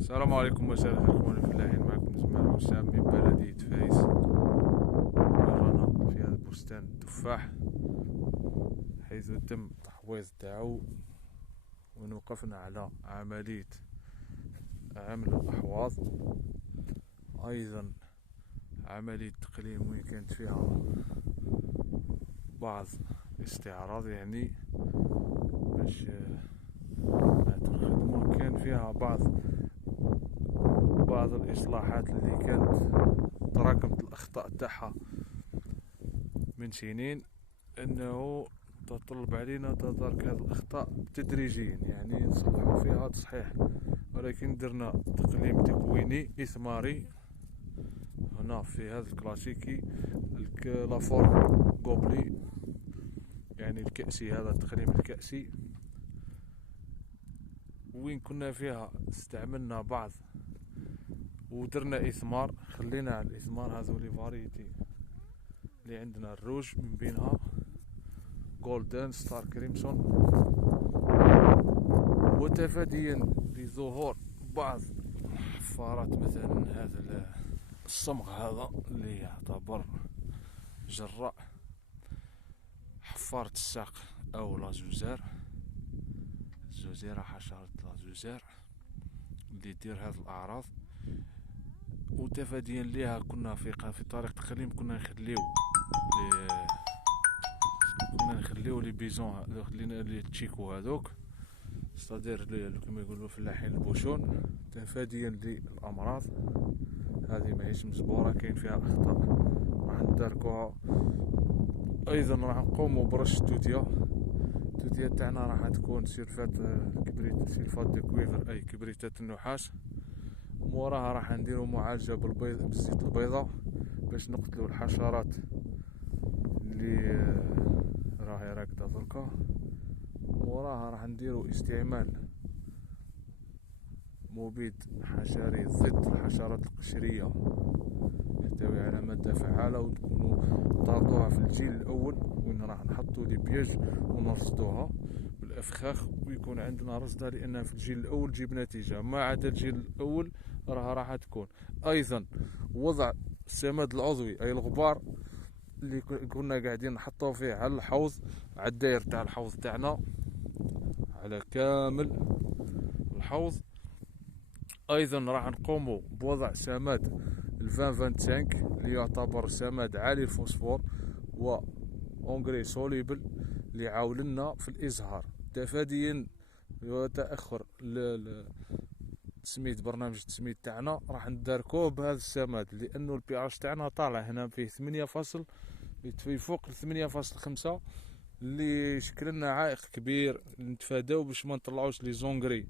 السلام عليكم مساء الخير اخواني الفلاحين، معكم اسماعيل حسام من بلدية فايس. رانا في هذا بستان التفاح حيث تم التحويض تاعو، وقفنا على عملية عمل الأحواض، أيضا عملية تقليم وين كانت فيها بعض استعراض، يعني باش هاد الخدمة كان فيها بعض الإصلاحات اللي كانت تراكمت الأخطاء تاعها من سنين، أنه تطلب علينا تدارك هذه الأخطاء تدريجيا، يعني نصلحوا فيها تصحيح. ولكن درنا تقليم تكويني إثماري هنا في هذا الكلاسيكي لافورم غوبلي، يعني الكأسي، هذا التقليم الكأسي، وين كنا فيها استعملنا بعض ودرنا إثمار. خلينا على الإثمار هذولي فاريتي اللي عندنا الروج، من بينها جولدن ستار كريمسون، وتفاديا لظهور بعض حفارات، مثلا هذا الصمغ هذا اللي يعتبر جراء، حفارة الساق أو لازوزار، الزوزيرة، حشرة لازوزار اللي دير هذه الأعراض. وتفاديا ليها كنا في طريق تقليم كنا نخليو لي بيزون، خلينا لي تشيكو هذوك، ستادير كما يقولوا الفلاحين البوشون، تفاديا للأمراض هذه ماهيش مزبورة، كاين فيها أخطاء راح نداركوها. أيضا راح نقومو برش التوتية تاعنا، راح تكون سلفات دو كويفر، أي كبريتات النحاس. موراها راح نديرو معالجة بالزيت البيضاء باش نقتلو الحشرات اللي راهي راكدة دركا. موراها راح نديرو استعمال مبيد حشري ضد الحشرات القشرية يحتوي على مادة فعالة، ونكونو ضابطوها في الجيل الأول، وين راح نحطو لي بيج ونرصدوها بالأفخاخ، ويكون عندنا رصدها، لأنها في الجيل الأول تجيب نتيجة. ما عدا الجيل الأول راح تكون. أيضا وضع السماد العضوي، أي الغبار اللي كنا قاعدين نحطوه فيه على الحوض، على الداير تاع الحوض تاعنا، على كامل الحوض. ايضا راح نقوموا بوضع سماد الفان 25 اللي يعتبر سماد عالي الفوسفور و اونغري سوليبل، اللي يعاوننا في الازهار تفاديا وتاخر تسميت برنامج التسميت تاعنا. راح نداركوه بهذا السماد، لانه البي اش تاعنا طالع هنا فيه 8 فاصل، في فوق 8.5، اللي يشكل لنا عائق كبير نتفاداو باش ما نطلعوش لي زونغري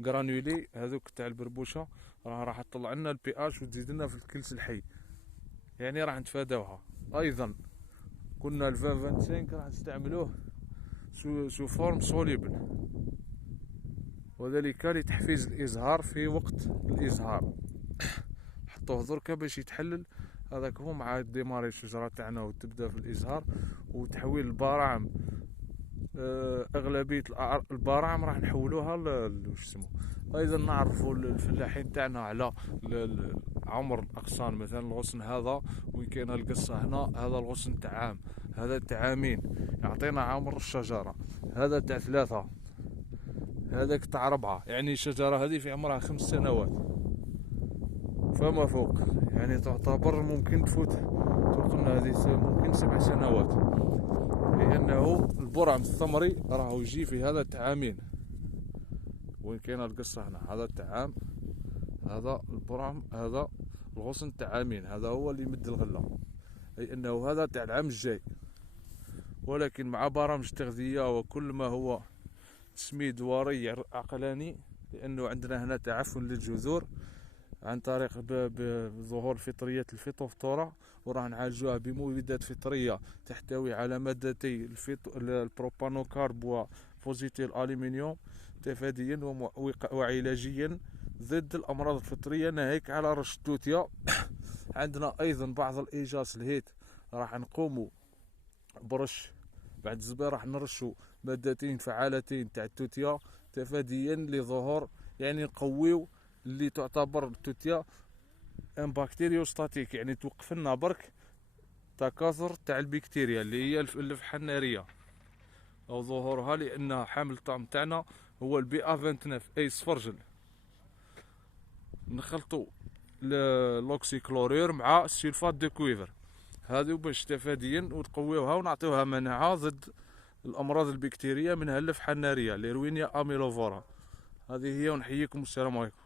جرانولي هذوك تاع البربوشه، راح تطلع لنا البي اش وتزيد لنا في الكلس الحي، يعني راح نتفاداوها. ايضا كنا الفان 25 راح نستعملوه سو فورم سوليبل، وذلك لتحفيز الازهار في وقت الازهار. حطوه دركا باش يتحلل، هذاك هو مع ديماري الشجره تاعنا وتبدا في الازهار وتحويل البراعم. اغلبيه البراعم راح نحولوها واش اسمه. ايضا نعرفوا الفلاحين تاعنا على عمر الاغصان، مثلا الغصن هذا وين كاينه القصه هنا، هذا الغصن تاع عام، هذا تاع عامين، يعطينا عمر الشجره، هذا تاع 3، هذاك تاع 4، يعني الشجره هذه في عمرها 5 سنوات فما فوق، يعني تعتبر ممكن قلنا هذه ممكن 7 سنوات، لأنه البرعم الثمري راهو يجي في هذا التعامين. وين كاينه القصة هنا، هذا التعام، هذا البرعم، هذا الغصن تعامين، هذا هو اللي يمد الغلة، أي أنه هذا تاع العام الجاي. ولكن مع برامج تغذية وكل ما هو تسميد وري عقلاني، لأنه عندنا هنا تعفن للجذور عن طريق بظهور فطريات الفيتوفثورا، وراح نعالجوها بمبيدات فطريه تحتوي على مادتي البروبانوكارب وفوزيتي الالومنيوم، تفاديا وعلاجيا ضد الامراض الفطريه، ناهيك على رش التوتيه. عندنا ايضا بعض الايجاس الهيت، راح نقوموا برش بعد الزبير، راح نرشوا مادتين فعالتين تاع التوتيه تفاديا لظهور، يعني نقويو اللي تعتبر التوتيا ان بكتيريوستاتيك، يعني توقف لنا برك تكاثر تاع البكتيريا اللي هي الفحة النارية او ظهورها، لان حامل الطعم تاعنا هو البي ا 29 اي سفرجل. نخلطو لوكسيكلورير مع السلفات دو كويفر، هذو باش تفاديا وتقويوها ونعطيوها مناعة ضد الامراض البكتيرية منها الفحة النارية ليروينيا اميلوفورا. هذه هي، ونحييكم والسلام عليكم.